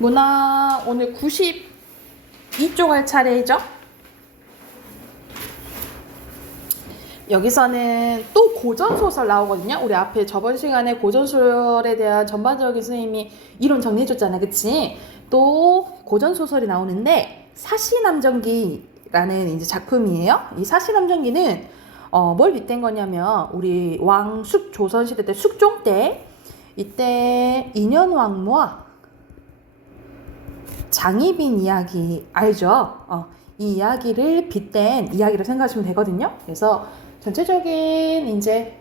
문화 오늘 92쪽 할 차례죠. 여기서는 또 고전소설 나오거든요. 우리 앞에 저번 시간에 고전소설에 대한 전반적인 선생님이 이론 정리해줬잖아, 그치? 또 고전소설이 나오는데 사시남정기라는 이제 작품이에요. 이 사시남정기는 뭘 빗댄 거냐면 우리 왕숙 조선시대 때 숙종 때 이때 인현왕후와 장희빈 이야기 알죠? 이 이야기를 빗댄 이야기를 생각하시면 되거든요. 그래서 전체적인 이제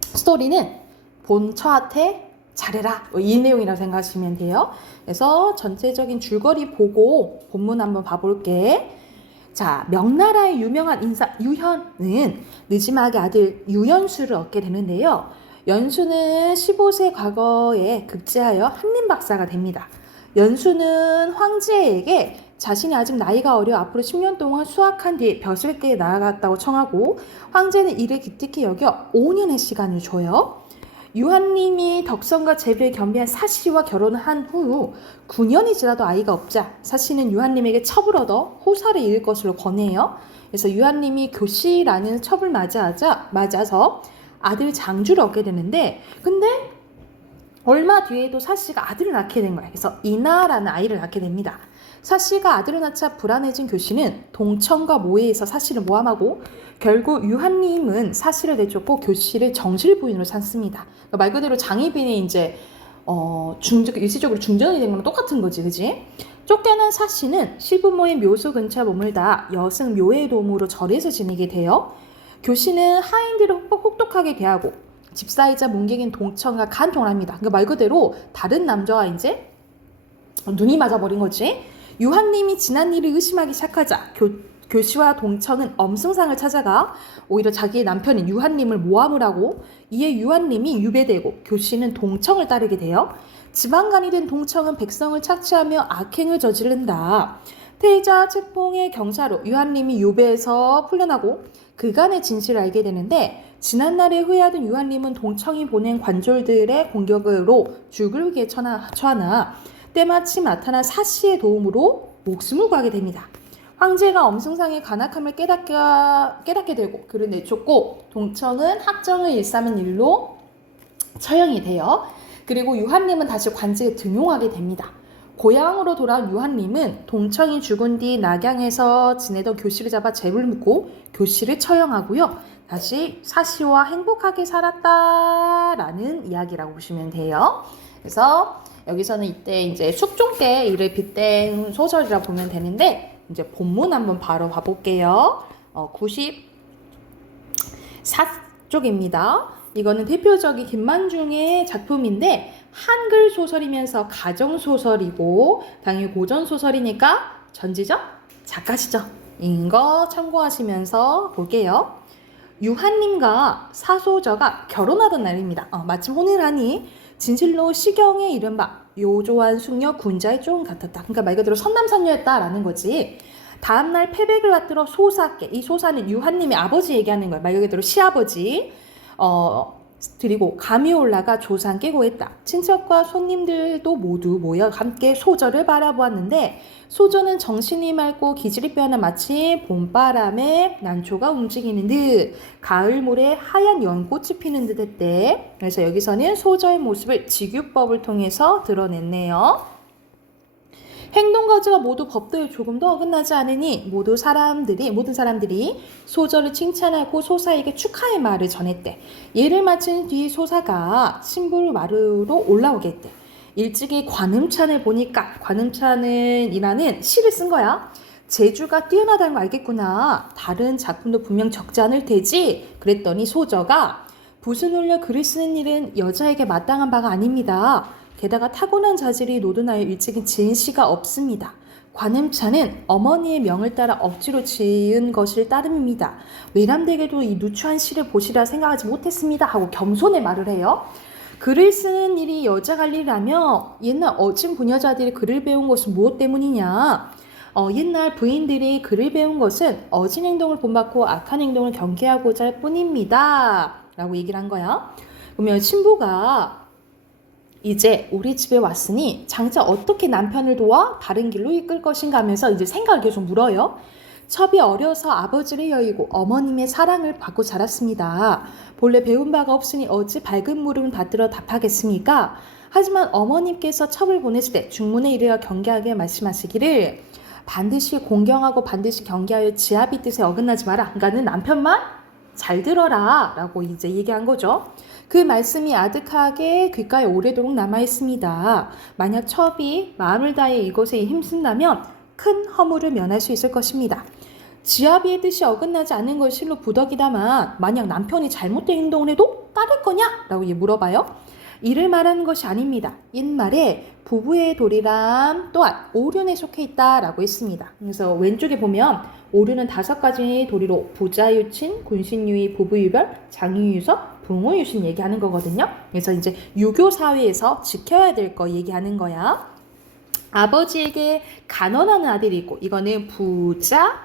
스토리는 본처한테 잘해라 이 내용이라고 생각하시면 돼요. 그래서 전체적인 줄거리 보고 본문 한번 봐볼게. 자, 명나라의 유명한 인사 유현은 느지막의 아들 유연수를 얻게 되는데요. 연수는 15세 과거에 급제하여 한림박사가 됩니다. 연수는 황제에게 자신이 아직 나이가 어려 앞으로 10년 동안 수학한 뒤 벼슬계에 나아갔다고 청하고 황제는 이를 기특히 여겨 5년의 시간을 줘요. 유한림이 덕선과 재주에 겸비한 사시와 결혼을 한 후 9년이 지나도 아이가 없자 사시는 유한림에게 첩을 얻어 호사를 이을 것으로 권해요. 그래서 유한림이 교시라는 첩을 맞아서 아들 장주를 얻게 되는데 근데 얼마 뒤에도 사씨가 아들을 낳게 된 거야. 그래서 이나라는 아이를 낳게 됩니다. 사씨가 아들을 낳자 불안해진 교씨는 동청과 모해에서 사씨를 모함하고 결국 유한림은 사씨를 내쫓고 교씨를 정실 부인으로 삼습니다. 그러니까 말 그대로 장희빈이 이제 일시적으로 중전이 된 거랑 똑같은 거지, 그지? 쫓겨난 사씨는 시부모의 묘소 근처에 머물다 여승 묘의 도움으로 절에서 지내게 돼요. 교씨는 하인들을 혹독하게 대하고 집사이자 문객인 동청과 간통을 합니다. 그러니까 말 그대로 다른 남자와 이제 눈이 맞아버린 거지. 유한림이 지난 일을 의심하기 시작하자 교씨와 동청은 엄승상을 찾아가 오히려 자기의 남편인 유한림을 모함을 하고 이에 유한림이 유배되고 교씨는 동청을 따르게 돼요. 지방간이 된 동청은 백성을 착취하며 악행을 저지른다. 태자 책봉의 경사로 유한림이 유배에서 풀려나고 그간의 진실을 알게 되는데 지난날에 후회하던 유한림은 동청이 보낸 관졸들의 공격으로 죽을 위기에 처하나 때마침 나타난 사씨의 도움으로 목숨을 구하게 됩니다. 황제가 엄승상의 간악함을 깨닫게 되고 그를 내쫓고 동청은 학정을 일삼은 일로 처형이 돼요. 그리고 유한림은 다시 관직에 등용하게 됩니다. 고향으로 돌아온 유한림은 동청이 죽은 뒤 낙양에서 지내던 교씨를 잡아 죄를 묻고 교씨를 처형하고요. 다시 사씨와 행복하게 살았다라는 이야기라고 보시면 돼요. 그래서 여기서는 이때 이제 숙종 때 일을 빗댄 소설이라 보면 되는데 이제 본문 한번 바로 봐볼게요. 94쪽입니다. 이거는 대표적인 김만중의 작품인데 한글 소설이면서 가정 소설이고 당연히 고전 소설이니까 전지적 작가시죠. 인거 참고하시면서 볼게요. 유한림과 사소저가 결혼하던 날입니다. 마침 혼인하니 진실로 시경에 이른바 요조한 숙녀 군자의 종 같았다. 그러니까 말 그대로 선남선녀였다라는 거지. 다음날 패백을 받들어 소사께, 이 소사는 유한림의 아버지 얘기하는 거야. 말 그대로 시아버지. 드리고 감이 올라가 조상께 고했다. 친척과 손님들도 모두 모여 함께 소저를 바라보았는데 소저는 정신이 맑고 기질이 빼어나 마치 봄바람에 난초가 움직이는 듯 가을물에 하얀 연꽃이 피는 듯 했대. 그래서 여기서는 소저의 모습을 직유법을 통해서 드러냈네요. 행동거지가 모두 법도에 조금도 어긋나지 않으니 모든 사람들이 소저를 칭찬하고 소사에게 축하의 말을 전했대. 예를 마친 뒤 소사가 신부를 마루로 올라오겠대. 일찍이 관음찬을 보니까 관음찬은 이라는 시를 쓴 거야. 재주가 뛰어나다는 거 알겠구나. 다른 작품도 분명 적지 않을 테지. 그랬더니 소저가 붓을 올려 글을 쓰는 일은 여자에게 마땅한 바가 아닙니다. 게다가 타고난 자질이 노드나여 일찍이 지은 시가 없습니다. 관음차는 어머니의 명을 따라 억지로 지은 것일 따름입니다. 외람되게도 이 누추한 시를 보시라 생각하지 못했습니다. 하고 겸손의 말을 해요. 글을 쓰는 일이 여자가 할 일이라며 옛날 어진 부녀자들이 글을 배운 것은 무엇 때문이냐. 옛날 부인들이 글을 배운 것은 어진 행동을 본받고 악한 행동을 경계하고자 할 뿐입니다. 라고 얘기를 한 거야. 그러면 신부가 이제 우리 집에 왔으니 장차 어떻게 남편을 도와 바른 길로 이끌 것인가 하면서 이제 생각을 계속 물어요. 첩이 어려서 아버지를 여의고 어머님의 사랑을 받고 자랐습니다. 본래 배운 바가 없으니 어찌 밝은 물음을 받들어 답하겠습니까? 하지만 어머님께서 첩을 보냈을 때 중문에 이르러 경계하게 말씀하시기를 반드시 공경하고 반드시 경계하여 지아비 뜻에 어긋나지 마라. 그러니까는 남편만 잘 들어라 라고 이제 얘기한 거죠. 그 말씀이 아득하게 귓가에 오래도록 남아있습니다. 만약 첩이 마음을 다해 이곳에 힘쓴다면 큰 허물을 면할 수 있을 것입니다. 지아비의 뜻이 어긋나지 않는 것이 실로 부덕이다만 만약 남편이 잘못된 행동을 해도 따를 거냐? 라고 물어봐요. 이를 말하는 것이 아닙니다. 옛말에 부부의 도리람 또한 오륜에 속해 있다라고 했습니다. 그래서 왼쪽에 보면 오륜은 5가지 도리로 부자유친, 군신유의, 부부유별, 장유유서, 부모유신 얘기하는 거거든요. 그래서 이제 유교 사회에서 지켜야 될 거 얘기하는 거야. 아버지에게 간언하는 아들이 있고 이거는 부자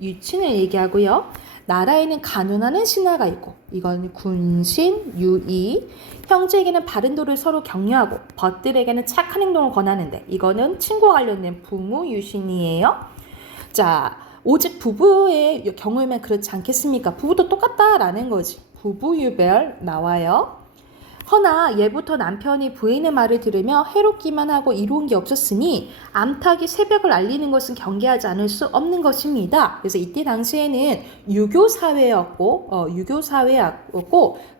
유친을 얘기하고요. 나라에는 간언하는 신하가 있고 이건 군신, 유의. 형제에게는 바른 도를 서로 격려하고 벗들에게는 착한 행동을 권하는데 이거는 친구와 관련된 부모 유신이에요. 자, 오직 부부의 경우에만 그렇지 않겠습니까? 부부도 똑같다라는 거지. 부부유별 나와요. 허나 예부터 남편이 부인의 말을 들으며 해롭기만 하고 이로운 게 없었으니 암탉이 새벽을 알리는 것은 경계하지 않을 수 없는 것입니다. 그래서 이때 당시에는 유교 사회였고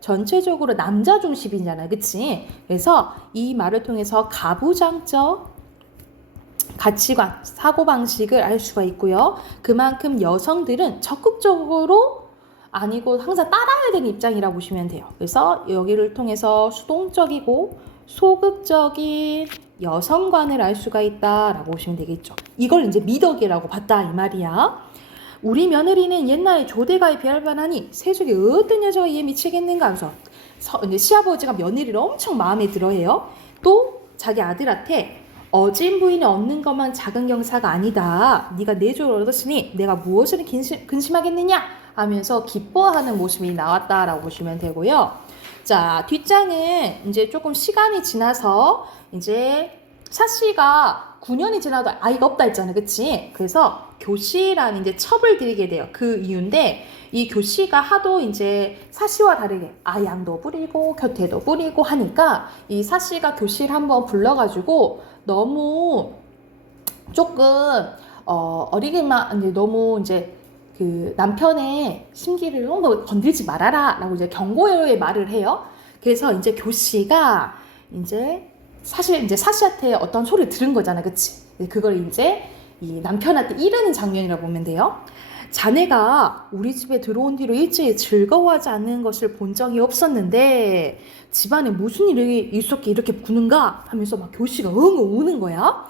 전체적으로 남자 중심이잖아, 그치? 그래서 이 말을 통해서 가부장적 가치관, 사고방식을 알 수가 있고요. 그만큼 여성들은 적극적으로 아니고 항상 따라야 되는 입장이라고 보시면 돼요. 그래서 여기를 통해서 수동적이고 소극적인 여성관을 알 수가 있다라고 보시면 되겠죠. 이걸 이제 미덕이라고 봤다 이 말이야. 우리 며느리는 옛날에 조대가에 비할 만하니 세속에 어떤 여자가 이에 미치겠는가 하면서 시아버지가 며느리를 엄청 마음에 들어해요. 또 자기 아들한테 어진 부인을 얻는 것만 작은 경사가 아니다. 네가 내 조를 얻었으니 내가 무엇을 근심하겠느냐 하면서 기뻐하는 모습이 나왔다라고 보시면 되고요. 자, 뒷장은 이제 조금 시간이 지나서 이제 사씨가 9년이 지나도 아이가 없다 했잖아, 그치? 그래서 교씨라는 이제 첩을 들이게 돼요. 그 이유인데 이 교씨가 하도 이제 사씨와 다르게 아양도 부리고 곁에도 부리고 하니까 이 사씨가 교씨를 한번 불러가지고 너무 조금 어리게만 이제 너무 이제 그 남편의 심기를 너무 건들지 말아라 라고 이제 경고의 말을 해요. 그래서 이제 교씨가 이제 사실 이제 사씨한테 어떤 소리를 들은 거잖아, 그치? 그걸 이제 이 남편한테 이르는 장면이라고 보면 돼요. 자네가 우리 집에 들어온 뒤로 일찍 즐거워하지 않는 것을 본 적이 없었는데 집안에 무슨 일이 있었기에 이렇게 구는가 하면서 막 교씨가 엉엉 우는 거야.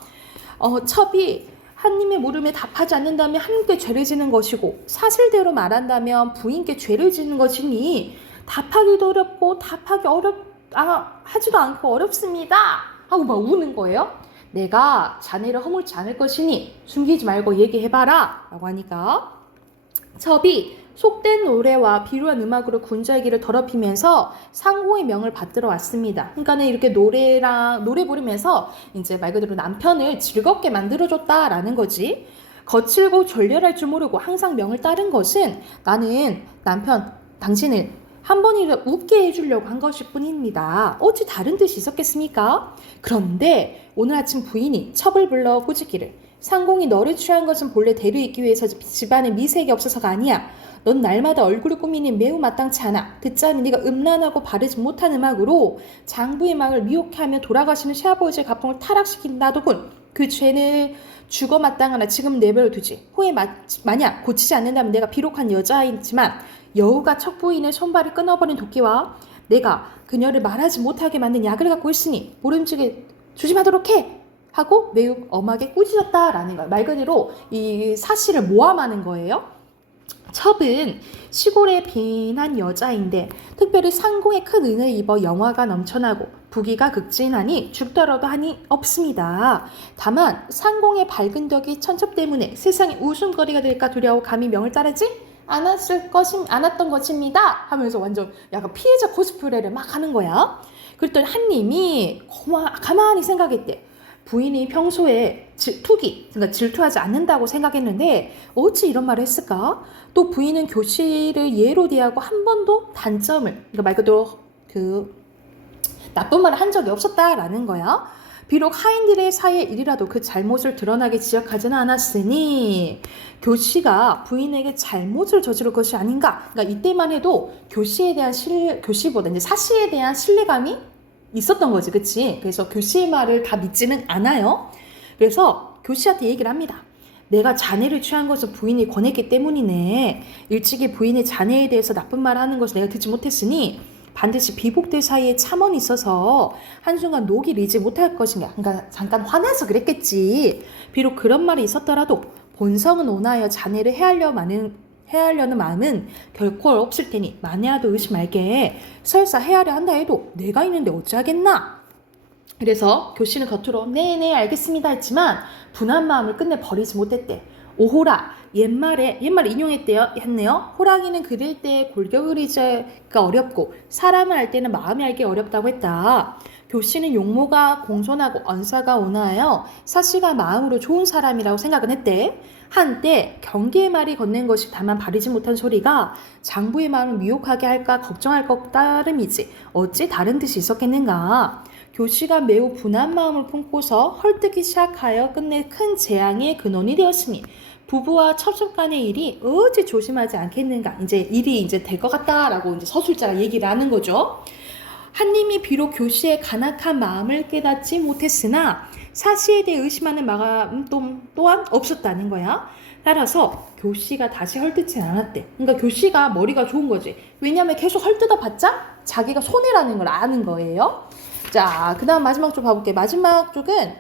첩이 하나님의 물음에 답하지 않는다면 하나님께 죄를 지는 것이고 사실대로 말한다면 부인께 죄를 지는 것이니 답하기도 어렵고 답하기 하지도 않고 어렵습니다 하고 막 우는 거예요. 내가 자네를 허물지 않을 것이니 숨기지 말고 얘기해봐라 라고 하니까 첩이 속된 노래와 비루한 음악으로 군자의 길을 더럽히면서 상공의 명을 받들어 왔습니다. 그러니까는 이렇게 노래 부르면서 이제 말 그대로 남편을 즐겁게 만들어줬다라는 거지. 거칠고 졸렬할 줄 모르고 항상 명을 따른 것은 나는 남편 당신을 한 번이라도 웃게 해주려고 한 것일 뿐입니다. 어찌 다른 뜻이 있었겠습니까? 그런데 오늘 아침 부인이 첩을 불러 꾸짖기를 상공이 너를 취한 것은 본래 대를 잇기 위해서 집안에 미색이 없어서가 아니야. 넌 날마다 얼굴을 꾸미니 매우 마땅치 않아. 듣자니 네가 음란하고 바르지 못한 음악으로 장부의 마음을 미혹하며 돌아가시는 시아버지의 가풍을 타락시킨다더군. 그 죄는 죽어 마땅하나 지금 내버려두지. 후에 만약 고치지 않는다면 내가 비록한 여자이지만 여우가 척부인의 손발을 끊어버린 도끼와 내가 그녀를 말하지 못하게 만든 약을 갖고 있으니 모름지게 조심하도록 해! 하고 매우 엄하게 꾸짖었다라는 거예요. 말 그대로 이 사실을 모함하는 거예요. 첩은 시골의 빈한 여자인데 특별히 상공에 큰 은을 입어 영화가 넘쳐나고 부귀가 극진하니 죽더라도 한이 없습니다. 다만 상공의 밝은 덕이 천첩 때문에 세상에 웃음거리가 될까 두려워 감히 명을 따르지 않았던 것입니다 하면서 완전 약간 피해자 코스프레를 막 하는 거야. 그랬더니 한님이 가만히 생각했대. 부인이 평소에 그러니까 질투하지 않는다고 생각했는데 어찌 이런 말을 했을까? 또 부인은 교씨를 예로 대하고 한 번도 단점을, 그러니까 말 그대로 나쁜 말을 한 적이 없었다라는 거야. 비록 하인들의 사이에 일이라도 그 잘못을 드러나게 지적하지는 않았으니 교씨가 부인에게 잘못을 저지를 것이 아닌가. 그러니까 이때만 해도 교씨에 대한 교씨보다 이제 사씨에 대한 신뢰감이 있었던 거지, 그치? 그래서 교씨의 말을 다 믿지는 않아요. 그래서 교씨한테 얘기를 합니다. 내가 자네를 취한 것은 부인이 권했기 때문이네. 일찍이 부인의 자네에 대해서 나쁜 말을 하는 것을 내가 듣지 못했으니 반드시 비복들 사이에 참언이 있어서 한순간 녹이 리지 못할 것인가. 그러니까 잠깐 화나서 그랬겠지. 비록 그런 말이 있었더라도 본성은 온하여 자네를 해하려는 마음은 결코 없을 테니 만에라도 의심 말게. 설사 해하려 한다 해도 내가 있는데 어찌하겠나. 그래서 교씨는 겉으로 네네 알겠습니다 했지만 분한 마음을 끝내 버리지 못했대. 오호라, 옛말에 했네요. 호랑이는 그릴 때 골격을 그리기가 어렵고 사람을 알 때는 마음이 알기 어렵다고 했다. 교씨는 용모가 공손하고 언사가 온화하여 사씨가 마음으로 좋은 사람이라고 생각은 했대. 한때 경계의 말이 건넨 것이 다만 바르지 못한 소리가 장부의 마음을 미혹하게 할까 걱정할 것 따름이지 어찌 다른 뜻이 있었겠는가. 교씨가 매우 분한 마음을 품고서 헐뜯기 시작하여 끝내 큰 재앙의 근원이 되었으니 부부와 첩첩 간의 일이 어찌 조심하지 않겠는가. 이제 일이 이제 될 것 같다라고 이제 서술자가 얘기를 하는 거죠. 한님이 비록 교씨의 간악한 마음을 깨닫지 못했으나 사씨에 대해 의심하는 마음 또한 없었다는 거야. 따라서 교씨가 다시 헐뜯지 않았대. 그러니까 교씨가 머리가 좋은 거지. 왜냐하면 계속 헐뜯어봤자 자기가 손해라는 걸 아는 거예요. 자, 그 다음 마지막 쪽 봐볼게. 마지막 쪽은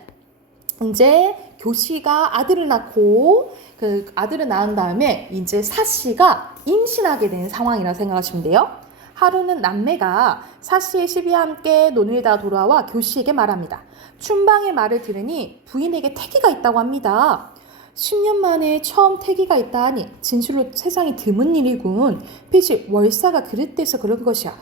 이제 교씨가 아들을 낳고 그 아들을 낳은 다음에 이제 사씨가 임신하게 된 상황이라고 생각하시면 돼요. 하루는 남매가 사씨의 시비와 함께 논의다 돌아와 교씨에게 말합니다. 춘방의 말을 들으니 부인에게 태기가 있다고 합니다. 10년 만에 처음 태기가 있다 하니 진실로 세상이 드문 일이군. 필시 월사가 그릇돼서 그런 것이야.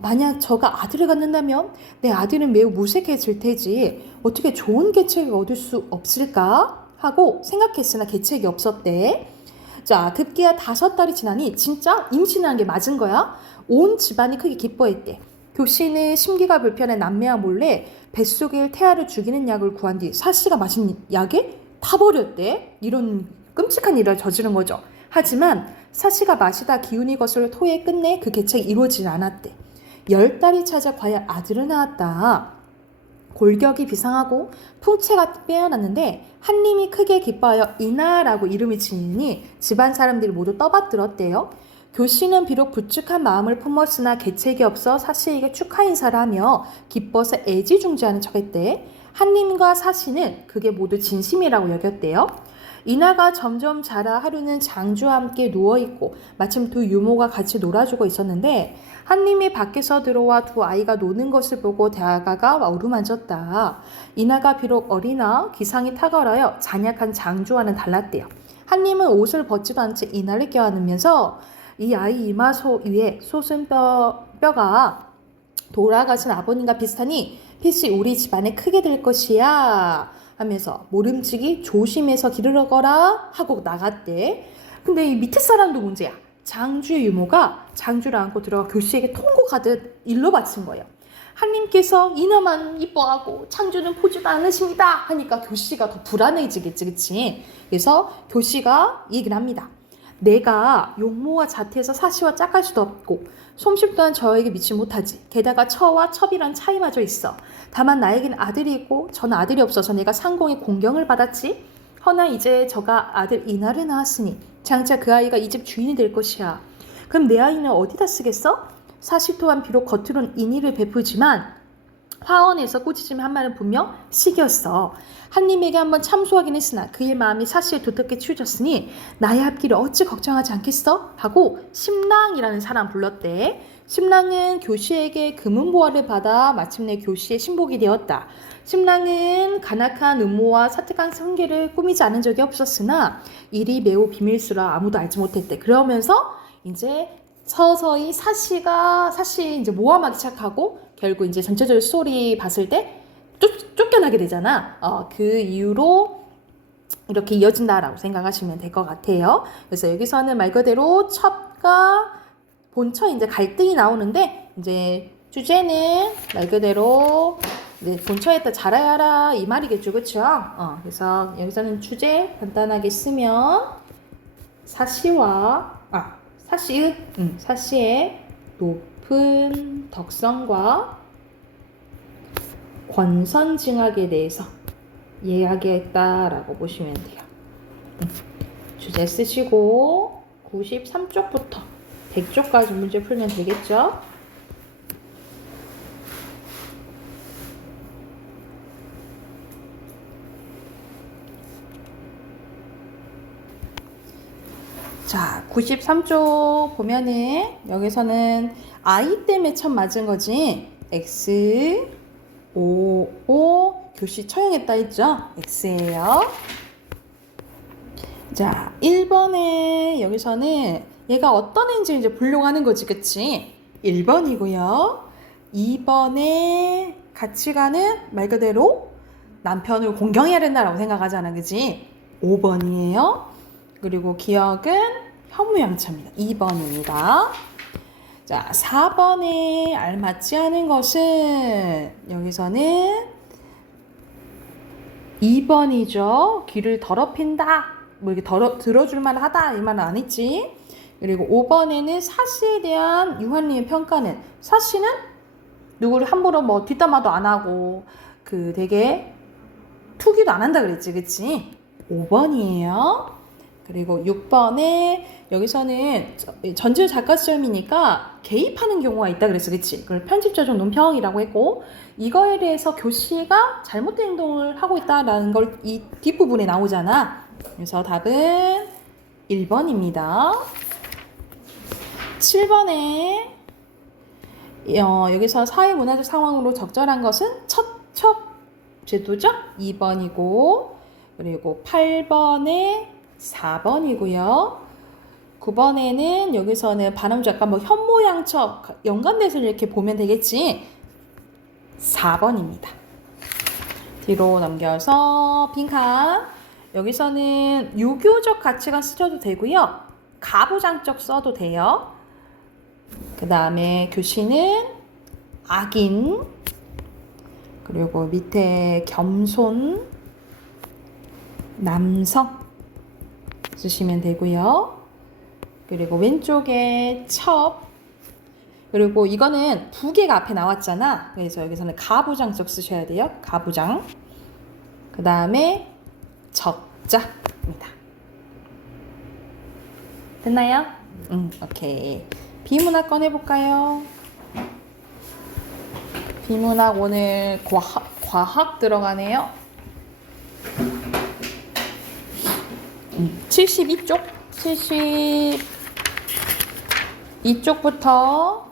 만약 저가 아들을 갖는다면 내 아들은 매우 무색해질 테지. 어떻게 좋은 계책을 얻을 수 없을까? 하고 생각했으나 계책이 없었대. 자, 급기야 5달이 지나니 진짜 임신한 게 맞은 거야. 온 집안이 크게 기뻐했대. 교씨는 심기가 불편해 남매와 몰래 뱃속에 태아를 죽이는 약을 구한 뒤 사씨가 마신 약에 타버렸대. 이런 끔찍한 일을 저지른 거죠. 하지만 사씨가 마시다 기운이 거슬러 토해 끝내 그 계책이 이루어지지 않았대. 10달이 차자 과연 아들을 낳았다. 골격이 비상하고 풍채가 빼어났는데 한님이 크게 기뻐하여 이나라고 이름을 지으니 집안 사람들이 모두 떠받들었대요. 교씨는 비록 부축한 마음을 품었으나 계책이 없어 사씨에게 축하 인사를 하며 기뻐서 애지중지하는 척했대. 한님과 사씨는 그게 모두 진심이라고 여겼대요. 이나가 점점 자라 하루는 장주와 함께 누워있고 마침 두 유모가 같이 놀아주고 있었는데 한님이 밖에서 들어와 두 아이가 노는 것을 보고 대가가 어루만졌다. 이나가 비록 어리나 기상이 탁월하여 잔약한 장주와는 달랐대요. 한님은 옷을 벗지도 않은 채 이나를 껴안으면서 이 아이 이마 위에 솟은 뼈가 돌아가신 아버님과 비슷하니 필시 우리 집안에 크게 될 것이야 하면서 모름지기 조심해서 기르거라 하고 나갔대. 근데 이 밑에 사람도 문제야. 장주의 유모가 장주를 안고 들어가 교씨에게 통곡하듯 일러 바친 거예요. 한님께서 이나만 이뻐하고 장주는 보지도 않으십니다 하니까 교씨가 더 불안해지겠지, 그치? 그래서 교씨가 얘기를 합니다. 내가 용모와 자태에서 사시와 짝할 수도 없고 솜씨 또한 저에게 믿지 못하지. 게다가 처와 첩이란 차이마저 있어. 다만 나에게는 아들이 있고 저는 아들이 없어서 내가 상공의 공경을 받았지. 허나 이제 저가 아들 이나를 낳았으니 장차 그 아이가 이 집 주인이 될 것이야. 그럼 내 아이는 어디다 쓰겠어? 사실 또한 비록 겉으론 인의를 베푸지만 화원에서 꾸짖으며 한 말은 분명 시기였어. 한님에게 한번 참소하긴 했으나 그의 마음이 사시에 두텁게 치우쳤으니 나의 앞길을 어찌 걱정하지 않겠어? 하고 심랑이라는 사람 불렀대. 심랑은 교씨에게 금은보화를 받아 마침내 교씨의 신복이 되었다. 심랑은 간악한 음모와 사특한 성계를 꾸미지 않은 적이 없었으나 일이 매우 비밀스러워 아무도 알지 못했대. 그러면서 이제 서서히 사씨 이제 모함하기 시작하고 결국 이제 전체적인 스토리 봤을 때 쫓겨나게 되잖아. 그 이유로 이렇게 이어진다라고 생각하시면 될 것 같아요. 그래서 여기서는 말 그대로 첩과 본처 이제 갈등이 나오는데 이제 주제는 말 그대로 이제 본처에다 잘하여라 이 말이겠죠, 그렇죠? 그래서 여기서는 주제 간단하게 쓰면 사시의 높은 덕성과 권선징악에 대해서 이야기했다라고 보시면 돼요. 주제 쓰시고 93쪽부터 100쪽까지 문제 풀면 되겠죠? 자, 93쪽 보면은 여기서는 I 때문에 첫 맞은 거지. X, O 교시 처형했다 했죠? X예요. 자, 1번에 여기서는 얘가 어떤 애인지 이제 보려고 하는 거지, 그치? 1번이고요. 2번에 같이 가는 말 그대로 남편을 공경해야 된다라고 생각하잖아, 그치? 5번이에요. 그리고 기억은 현무양처입니다. 2번입니다. 자, 4번에 알맞지 않은 것은 여기서는 2번이죠. 귀를 더럽힌다. 뭐 이렇게 들어줄만 하다. 이 말은 안 했지. 그리고 5번에는 사씨에 대한 유한리의 평가는 사씨는 누구를 함부로 뭐 뒷담화도 안 하고 그 되게 투기도 안 한다 그랬지. 그치? 5번이에요. 그리고 6번에 여기서는 전지의 작가 시험이니까 개입하는 경우가 있다 그랬어. 그치? 그걸 편집자적 논평이라고 했고 이거에 대해서 교시가 잘못된 행동을 하고 있다라는 걸 이 뒷부분에 나오잖아. 그래서 답은 1번입니다. 7번에 여기서 사회문화적 상황으로 적절한 것은 첩 제도죠? 2번이고 그리고 8번에 4번이고요. 9번에는 여기서는 반음조 약간 뭐 현모양처 연관돼서 이렇게 보면 되겠지. 4번입니다. 뒤로 넘겨서 빈칸. 여기서는 유교적 가치관 쓰셔도 되고요. 가부장적 써도 돼요. 그 다음에 교시는 악인 그리고 밑에 겸손 남성 쓰시면 되고요. 그리고 왼쪽에 첩 그리고 이거는 두 개가 앞에 나왔잖아. 그래서 여기서는 가부장적 쓰셔야 돼요. 가부장. 그 다음에 적자입니다. 됐나요? 오케이. 비문학 꺼내볼까요? 비문학 오늘 과학 들어가네요. 72쪽 72쪽부터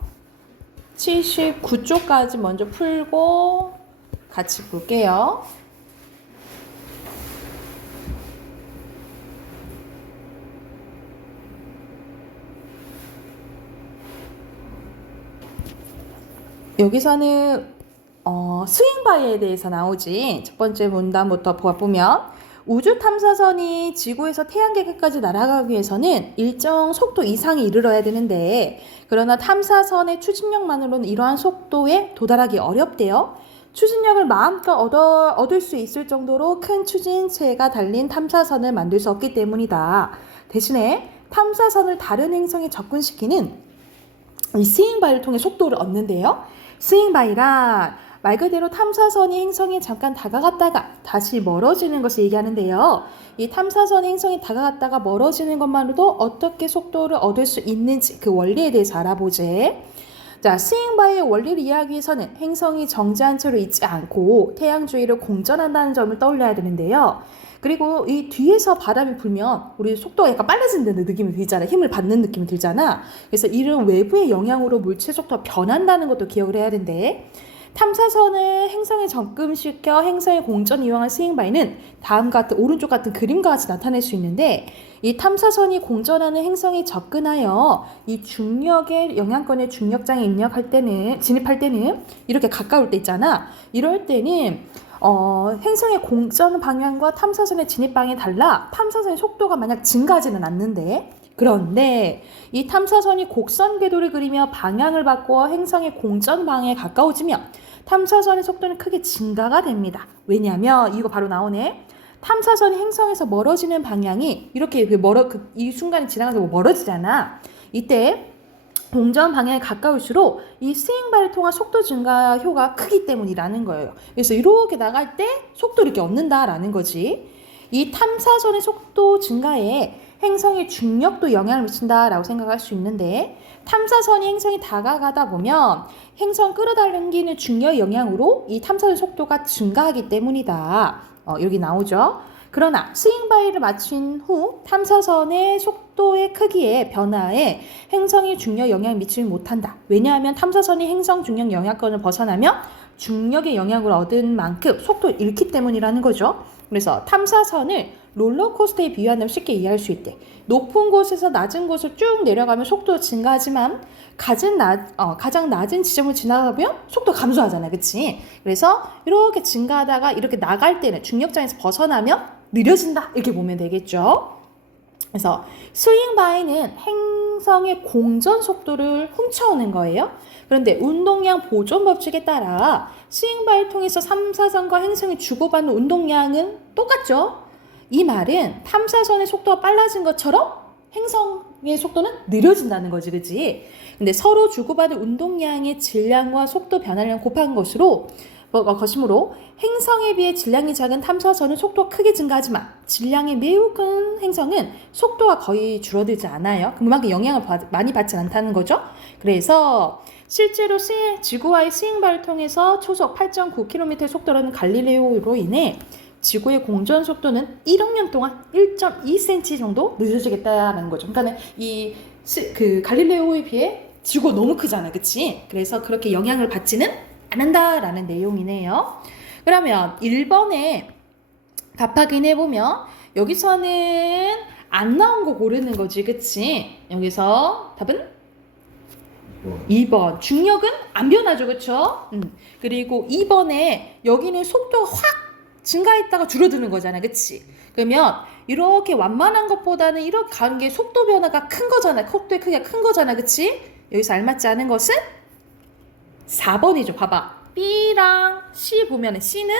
79쪽까지 먼저 풀고 같이 볼게요. 여기서는 스윙바이에 대해서 나오지. 첫 번째 문단부터 보면 우주 탐사선이 지구에서 태양계까지 날아가기 위해서는 일정 속도 이상에 이르러야 되는데 그러나 탐사선의 추진력만으로는 이러한 속도에 도달하기 어렵대요. 추진력을 마음껏 얻을 수 있을 정도로 큰 추진체가 달린 탐사선을 만들 수 없기 때문이다. 대신에 탐사선을 다른 행성에 접근시키는 이 스윙바이를 통해 속도를 얻는데요. 스윙바이란 말 그대로 탐사선이 행성에 잠깐 다가갔다가 다시 멀어지는 것을 얘기하는데요. 이 탐사선이 행성에 다가갔다가 멀어지는 것만으로도 어떻게 속도를 얻을 수 있는지 그 원리에 대해서 알아보제. 자, 스윙바이의 원리를 이해하기 위해서는 행성이 정지한 채로 있지 않고 태양 주위를 공전한다는 점을 떠올려야 되는데요. 그리고 이 뒤에서 바람이 불면 우리 속도가 약간 빨라진다는 느낌이 들잖아. 힘을 받는 느낌이 들잖아. 그래서 이런 외부의 영향으로 물체 속도가 변한다는 것도 기억을 해야 된대. 탐사선을 행성에 접근시켜 행성의 공전 이용한 스윙바이는 다음과 같은 오른쪽 같은 그림과 같이 나타낼 수 있는데 이 탐사선이 공전하는 행성에 접근하여 이 중력의 영향권의 중력장에 진입할 때는 이렇게 가까울 때 있잖아. 이럴 때는 행성의 공전 방향과 탐사선의 진입 방향이 달라 탐사선의 속도가 만약 증가하지는 않는데 그런데 이 탐사선이 곡선 궤도를 그리며 방향을 바꾸어 행성의 공전 방향에 가까워지면 탐사선의 속도는 크게 증가가 됩니다. 왜냐하면 이거 바로 나오네. 탐사선이 행성에서 멀어지는 방향이 이렇게 이 순간에 지나가서 멀어지잖아. 이때 공전 방향에 가까울수록 이 스윙바를 통한 속도 증가 효과가 크기 때문이라는 거예요. 그래서 이렇게 나갈 때 속도를 이렇게 얻는다라는 거지. 이 탐사선의 속도 증가에 행성의 중력도 영향을 미친다라고 생각할 수 있는데 탐사선이 행성이 다가가다 보면 행성 끌어당기는 중력의 영향으로 이 탐사선 속도가 증가하기 때문이다. 여기 나오죠. 그러나 스윙바이를 마친 후 탐사선의 속도의 크기의 변화에 행성이 중력 영향을 미치지 못한다. 왜냐하면 탐사선이 행성 중력 영향권을 벗어나면 중력의 영향을 얻은 만큼 속도를 잃기 때문이라는 거죠. 그래서 탐사선을 롤러코스터에 비유한다면 쉽게 이해할 수 있대. 높은 곳에서 낮은 곳을 쭉 내려가면 속도가 증가하지만 가장 낮은 지점을 지나가면 속도가 감소하잖아. 그치? 그래서 이렇게 증가하다가 이렇게 나갈 때는 중력장에서 벗어나면 느려진다. 이렇게 보면 되겠죠. 그래서 스윙바이는 행성의 공전 속도를 훔쳐오는 거예요. 그런데 운동량 보존 법칙에 따라 스윙바이를 통해서 탐사선과 행성이 주고받는 운동량은 똑같죠. 이 말은 탐사선의 속도가 빨라진 것처럼 행성의 속도는 느려진다는 거지, 그치? 근데 서로 주고받은 운동량의 질량과 속도 변화량 곱한 것으로 행성에 비해 질량이 작은 탐사선은 속도가 크게 증가하지만 질량이 매우 큰 행성은 속도가 거의 줄어들지 않아요. 그만큼 영향을 많이 받지 않다는 거죠. 그래서 실제로 지구와의 스윙바를 통해서 초속 8.9km의 속도라는 갈릴레오로 인해 지구의 공전 속도는 1억 년 동안 1.2cm 정도 늦어지겠다라는 거죠. 그러니까 갈릴레오에 비해 지구가 너무 크잖아, 그치? 그래서 그렇게 영향을 받지는 않는다라는 내용이네요. 그러면 1번에 답 확인해보면 여기서는 안 나온 거 고르는 거지, 그치? 여기서 답은 2번. 중력은 안 변하죠, 그쵸? 그리고 2번에 여기는 속도가 확 증가했다가 줄어드는 거잖아, 그치? 그러면 이렇게 완만한 것보다는 이렇게 가는 게 속도 변화가 큰 거잖아. 속도의 크기가 큰 거잖아, 그치? 여기서 알맞지 않은 것은 4번이죠. 봐봐. B랑 C 보면은 C는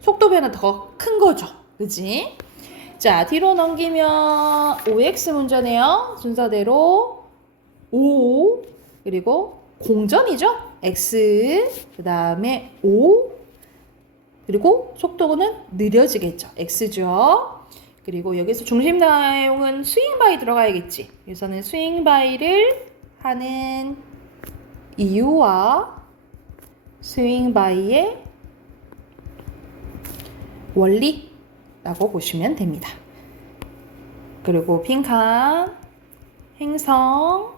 속도 변화 더 큰 거죠. 그치? 자, 뒤로 넘기면 OX 문제네요. 순서대로 O 그리고 공전이죠. X 그 다음에 O 그리고 속도는 느려지겠죠. X죠. 그리고 여기서 중심 내용은 스윙바이 들어가야겠지. 여기서는 스윙바이를 하는 이유와 스윙바이의 원리라고 보시면 됩니다. 그리고 빈칸, 행성,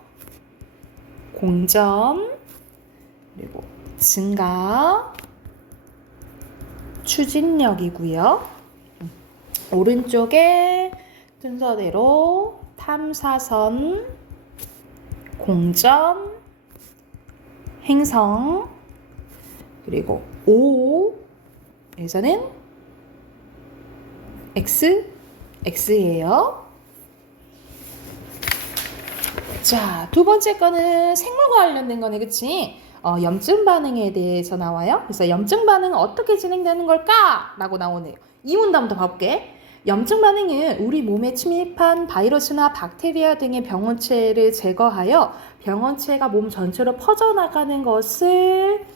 공전, 그리고 증가, 추진력이고요. 오른쪽에 순서대로 탐사선, 공전, 행성, 그리고 O에서는 X예요. 자, 두 번째 거는 생물과 관련된 거네, 그치? 염증 반응에 대해서 나와요. 그래서 염증 반응은 어떻게 진행되는 걸까? 라고 나오네요. 이 문단부터 봐볼게. 염증 반응은 우리 몸에 침입한 바이러스나 박테리아 등의 병원체를 제거하여 병원체가 몸 전체로 퍼져나가는 것을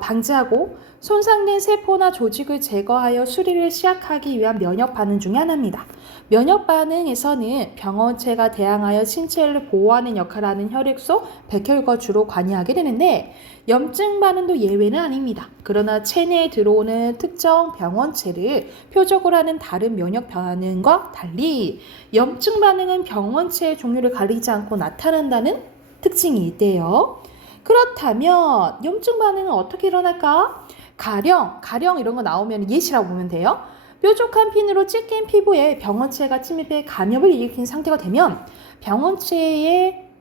방지하고 손상된 세포나 조직을 제거하여 수리를 시작하기 위한 면역 반응 중에 하나입니다. 면역 반응에서는 병원체가 대항하여 신체를 보호하는 역할을 하는 혈액소, 백혈과 주로 관여하게 되는데 염증 반응도 예외는 아닙니다. 그러나 체내에 들어오는 특정 병원체를 표적으로 하는 다른 면역 반응과 달리 염증 반응은 병원체의 종류를 가리지 않고 나타난다는 특징이 있대요. 그렇다면 염증 반응은 어떻게 일어날까? 가령 이런 거 나오면 예시라고 보면 돼요. 뾰족한 핀으로 찢긴 피부에 병원체가 침입해 감염을 일으킨 상태가 되면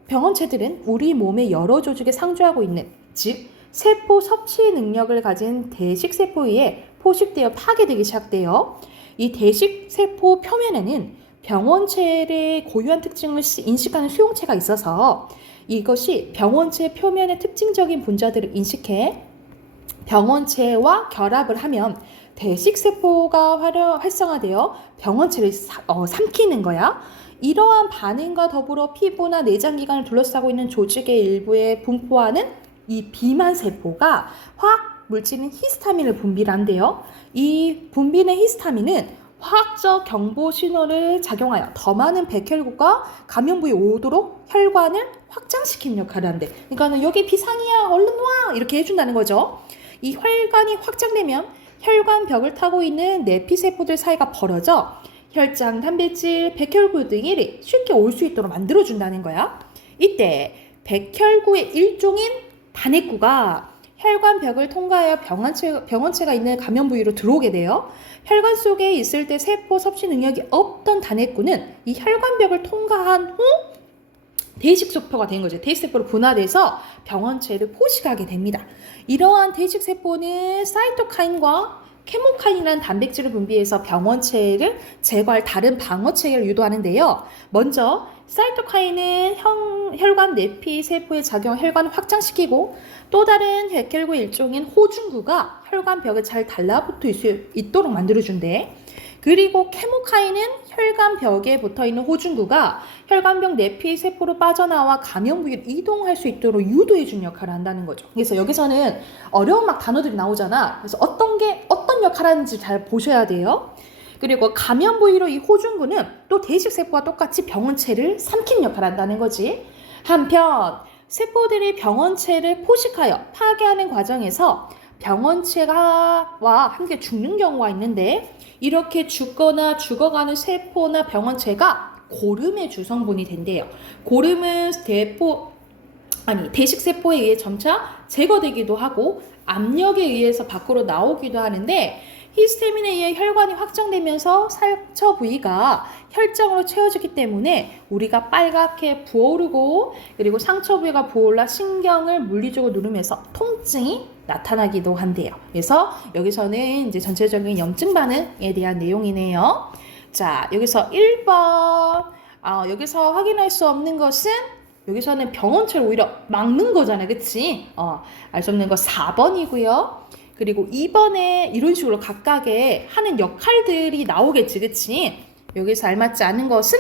병원체들은 우리 몸의 여러 조직에 상주하고 있는, 즉 세포 섭취 능력을 가진 대식세포에 의해 포식되어 파괴되기 시작돼요. 이 대식세포 표면에는 병원체의 고유한 특징을 인식하는 수용체가 있어서 이것이 병원체 표면의 특징적인 분자들을 인식해 병원체와 결합을 하면 대식세포가 활성화되어 병원체를 삼키는 거야. 이러한 반응과 더불어 피부나 내장기관을 둘러싸고 있는 조직의 일부에 분포하는 이 비만세포가 화학 물질인 히스타민을 분비를 한대요. 이 분비된 히스타민은 화학적 경보 신호를 작용하여 더 많은 백혈구가 감염 부위에 오도록 혈관을 확장시키는 역할을 한대. 그러니까 여기 비상이야, 얼른 와, 이렇게 해준다는 거죠. 이 혈관이 확장되면 혈관 벽을 타고 있는 내피세포들 사이가 벌어져 혈장, 단백질, 백혈구 등이 쉽게 올 수 있도록 만들어준다는 거야. 이때 백혈구의 일종인 단핵구가 혈관 벽을 통과하여 병원체가 있는 감염 부위로 들어오게 돼요. 혈관 속에 있을 때 세포 섭취 능력이 없던 단핵구는 이 혈관 벽을 통과한 후 대식세포가 된 거죠. 대식세포로 분화돼서 병원체를 포식하게 됩니다. 이러한 대식세포는 사이토카인과 케모카인이라는 단백질을 분비해서 병원체를 제거할 다른 방어체계를 유도하는데요. 먼저 사이토카인은 혈관 내피세포의 작용 혈관을 확장시키고 또 다른 백혈구 일종인 호중구가 혈관 벽에 잘 달라붙을 수 있도록 만들어준대. 그리고 케모카인은 혈관 벽에 붙어있는 호중구가 혈관벽 내피세포로 빠져나와 감염 부위로 이동할 수 있도록 유도해주는 역할을 한다는 거죠. 그래서 여기서는 어려운 막 단어들이 나오잖아. 그래서 어떤 역할을 하는지 잘 보셔야 돼요. 그리고 감염 부위로 이 호중구는 또 대식세포와 똑같이 병원체를 삼키는 역할을 한다는 거지. 한편 세포들이 병원체를 포식하여 파괴하는 과정에서 병원체와 함께 죽는 경우가 있는데 이렇게 죽어가는 세포나 병원체가 고름의 주성분이 된대요. 고름은 대식세포에 의해 점차 제거되기도 하고 압력에 의해서 밖으로 나오기도 하는데 히스타민에 의해 혈관이 확장되면서 상처 부위가 혈장으로 채워지기 때문에 우리가 빨갛게 부어오르고 그리고 상처 부위가 부어올라 신경을 물리적으로 누르면서 통증이 나타나기도 한대요. 그래서 여기서는 이제 전체적인 염증 반응에 대한 내용이네요. 자, 여기서 1번. 여기서 확인할 수 없는 것은 여기서는 병원체를 오히려 막는 거잖아요. 그치? 알 수 없는 거 4번이고요. 그리고 2번에 이런 식으로 각각의 하는 역할들이 나오겠지. 그치? 여기서 알맞지 않은 것은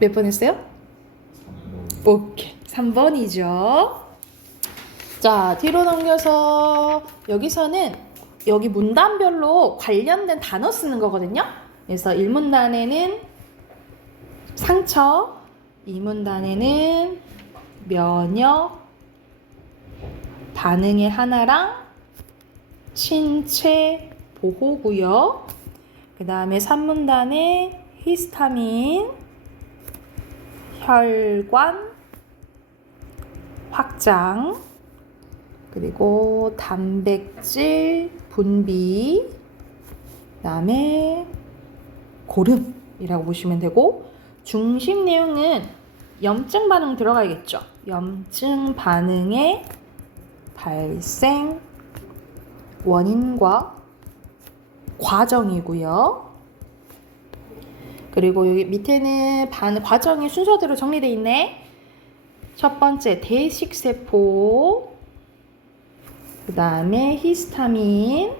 몇 번 했어요? 오케이. 3번이죠. 자, 뒤로 넘겨서 여기서는 여기 문단별로 관련된 단어 쓰는 거거든요. 그래서 1문단에는 상처, 2문단에는 면역, 반응의 하나랑 신체 보호구역, 그 다음에 3문단에 히스타민, 혈관, 확장, 그리고 단백질 분비, 그 다음에 고름이라고 보시면 되고 중심 내용은 염증 반응 들어가야겠죠. 염증 반응의 발생 원인과 과정이고요. 그리고 여기 밑에는 과정이 순서대로 정리되어 있네. 첫 번째 대식세포, 그 다음에 히스타민,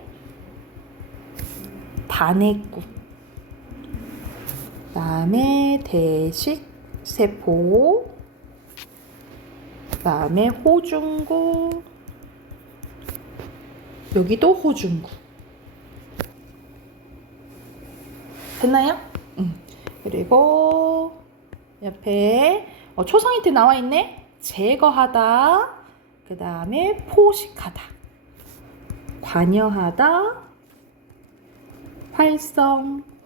단핵구, 그 다음에 대식세포, 그 다음에 호중구, 여기도 호중구. 됐나요? 그리고 옆에 초성 힌트 나와 있네. 제거하다, 그 다음에 포식하다, 관여하다,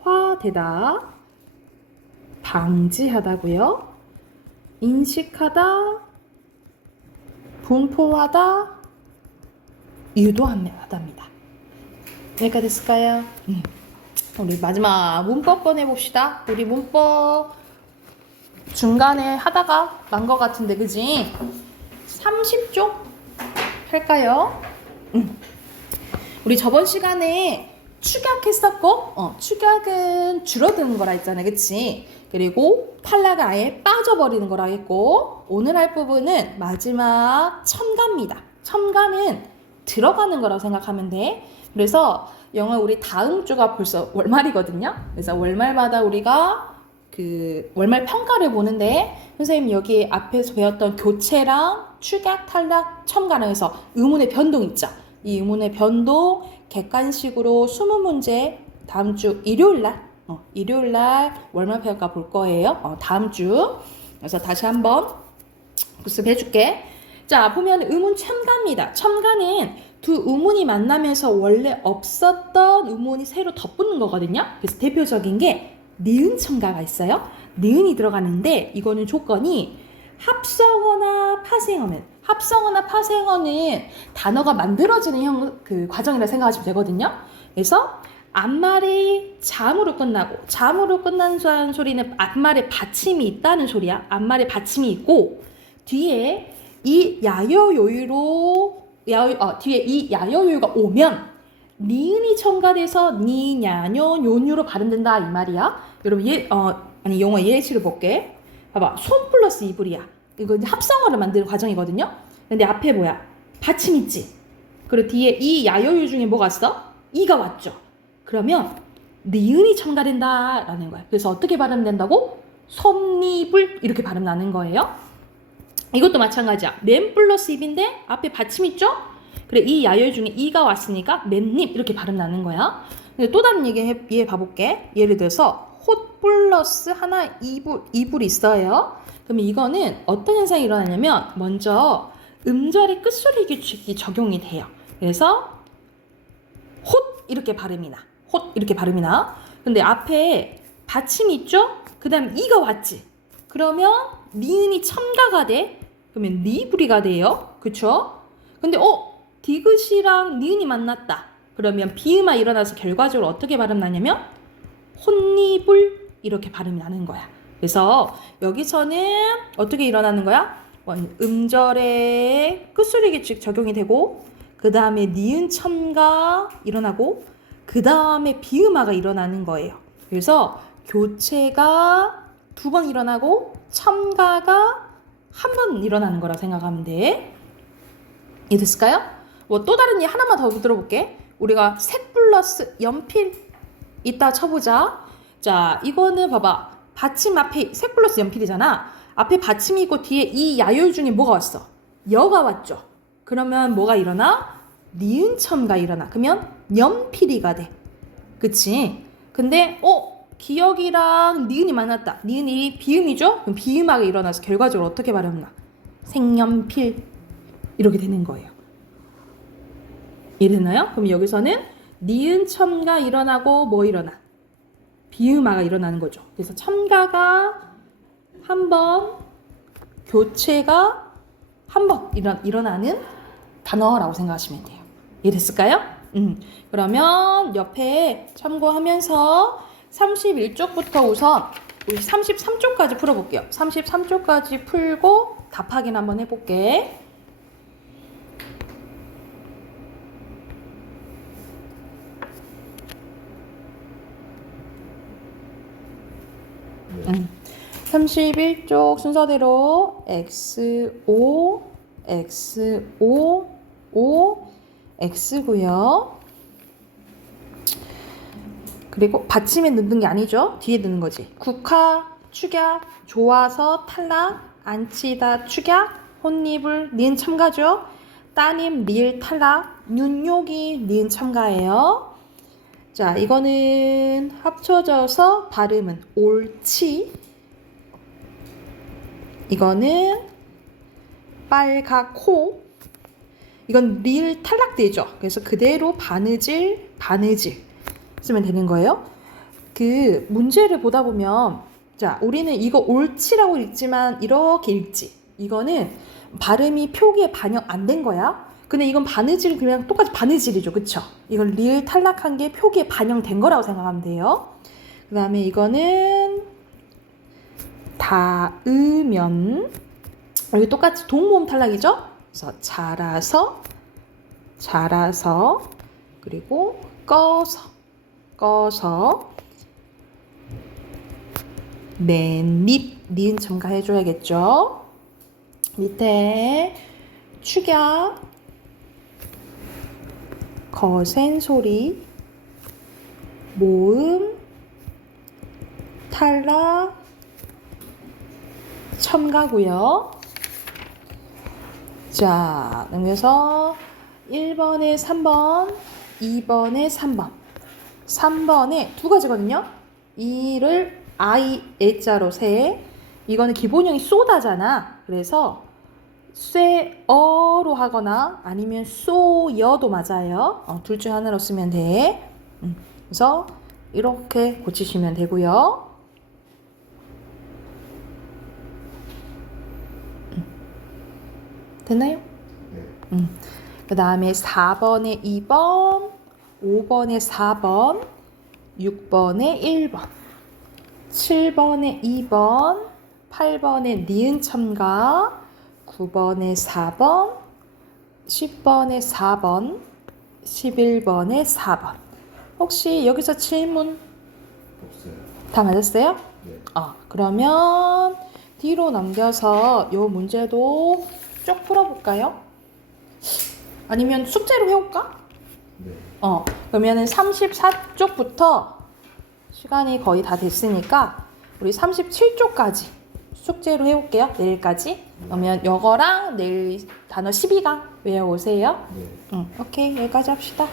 활성화되다, 방지하다고요. 인식하다, 분포하다, 유도하답니다. 여기까지 됐을까요? 우리 마지막 문법 꺼내봅시다. 우리 문법 중간에 하다가 난 것 같은데, 그지? 30쪽 할까요? 우리 저번 시간에 축약했었고, 축약은 줄어드는 거라 했잖아요, 그치? 그리고 탈락은 아예 빠져버리는 거라 했고, 오늘 할 부분은 마지막 첨가입니다. 첨가는 들어가는 거라고 생각하면 돼. 그래서 영어 우리 다음 주가 벌써 월말이거든요. 그래서 월말마다 우리가 그 월말 평가를 보는데, 선생님 여기 앞에서 배웠던 교체랑 축약, 탈락, 첨가랑 해서 의문의 변동 있죠. 이 의문의 변동 객관식으로 20문제 다음 주 일요일날 월말 평가 볼 거예요. 다음 주. 그래서 다시 한번 복습해 줄게. 자, 보면 의문 첨가입니다. 첨가는 두 의문이 만나면서 원래 없었던 의문이 새로 덧붙는 거거든요. 그래서 대표적인 게 니은 첨가가 있어요. 니은이 들어가는데 이거는 조건이 합성어나 파생어는 단어가 만들어지는 그 과정이라 생각하시면 되거든요. 그래서 앞말이 잠으로 끝나고, 잠으로 끝난다는 소리는 앞말에 받침이 있다는 소리야. 앞말에 받침이 있고 뒤에 이 뒤에 이 야여요가 오면 니은이 첨가돼서 니냐뇨 요뉴로 발음된다 이 말이야. 여러분 영어 예시를 볼게. 봐봐, 손 플러스 이불이야. 이거 이제 합성어를 만드는 과정이거든요. 근데 앞에 뭐야? 받침 있지. 그리고 뒤에 이 야여요 중에 뭐가 있어? 이가 왔죠. 그러면 니은이 첨가된다라는 거야. 그래서 어떻게 발음된다고? 솜니불 이렇게 발음 나는 거예요. 이것도 마찬가지야. 맨 플러스 입인데 앞에 받침 있죠? 그래, 이 야여 중에 이가 왔으니까 맨님 이렇게 발음 나는 거야. 근데 또 다른 얘 봐볼게. 예를 들어서 홑 플러스 하나 이불 있어요. 그러면 이거는 어떤 현상이 일어나냐면 먼저 음절의 끝소리 규칙이 적용이 돼요. 그래서 홑 이렇게 발음이 나. 근데 앞에 받침이 있죠? 그 다음 이가 왔지. 그러면 니은이 첨가가 돼. 그러면 니불이가 돼요. 그쵸? 근데 디귿이랑 니은이 만났다. 그러면 비음아 일어나서 결과적으로 어떻게 발음 나냐면 혼니불 이렇게 발음이 나는 거야. 그래서 여기서는 어떻게 일어나는 거야? 음절의 끝소리 규칙 적용이 되고 그 다음에 니은 첨가 일어나고 그 다음에 비음아가 일어나는 거예요. 그래서 교체가 2번 일어나고 첨가가 1번 일어나는 거라 생각하면 돼. 이해됐을까요? 또 다른 예 하나만 더 들어볼게. 우리가 색 플러스 연필 이따 쳐보자. 자, 이거는 봐봐. 받침 앞에 색 플러스 연필이잖아. 앞에 받침이 있고 뒤에 이 야요 중에 뭐가 왔어? 여가 왔죠. 그러면 뭐가 일어나? 니은 첨가 일어나. 그러면 연필이가 돼. 그치? 근데 기억이랑 니은이 만났다. 니은이 비음이죠? 그럼 비음하게 일어나서 결과적으로 어떻게 발음나? 색연필 이렇게 되는 거예요. 이해됐나요? 그럼 여기서는 니은 첨가 일어나고 뭐 일어나? 비음화가 일어나는 거죠. 그래서 첨가가 한 번, 교체가 한 번 일어나는 단어라고 생각하시면 돼요. 이해됐을까요? 그러면 옆에 참고하면서 31쪽부터 우선 우리 33쪽까지 풀어볼게요. 33쪽까지 풀고 답 확인 한번 해볼게. 음. 31쪽 순서대로 X5, X5, 5, X고요. 그리고 받침에 넣는 게 아니죠. 뒤에 넣는 거지. 국화, 축약, 좋아서, 탈락, 안치다, 축약, 혼입을, 니은 첨가죠. 따님, 리을, 탈락, 윤욕이, 니은 첨가예요. 자, 이거는 합쳐져서 발음은 옳지. 이거는 빨갛고. 이건 리을 탈락되죠. 그래서 그대로 바느질, 바느질 쓰면 되는 거예요. 그 문제를 보다 보면 자, 우리는 이거 옳지라고 읽지만 이렇게 읽지. 이거는 발음이 표기에 반영 안 된 거야. 근데 이건 바느질 그냥 똑같이 바느질이죠. 그쵸? 이건 리을 탈락한 게 표기에 반영된 거라고 생각하면 돼요. 그 다음에 이거는 닿으면 여기 똑같이 동모음 탈락이죠? 그래서 자라서 그리고 꺼서 맨입 니은 첨가해줘야겠죠? 밑에 축약 거센 소리 모음 탈락 첨가고요. 자, 넘겨서 1번에 3번, 2번에 3번. 3번에 두 가지거든요. 이를 I, 애자로 세. 이거는 기본형이 쏘다잖아. 그래서 쇠어로 하거나 아니면 쏘여도 맞아요. 둘 중 하나로 쓰면 돼. 그래서 이렇게 고치시면 되고요. 됐나요? 네. 그 다음에 4번에 2번, 5번에 4번, 6번에 1번, 7번에 2번, 8번에 니은 첨가, 9번에 4번, 10번에 4번, 11번에 4번. 혹시 여기서 질문 없어요. 다 맞았어요? 네. 그러면 뒤로 넘겨서 이 문제도 쭉 풀어볼까요? 아니면 숙제로 해올까? 네. 그러면은 34쪽부터 시간이 거의 다 됐으니까 우리 37쪽까지 숙제로 해올게요. 내일까지. 그러면 이거랑 내일 단어 12강 외워오세요. 네. 오케이. 여기까지 합시다.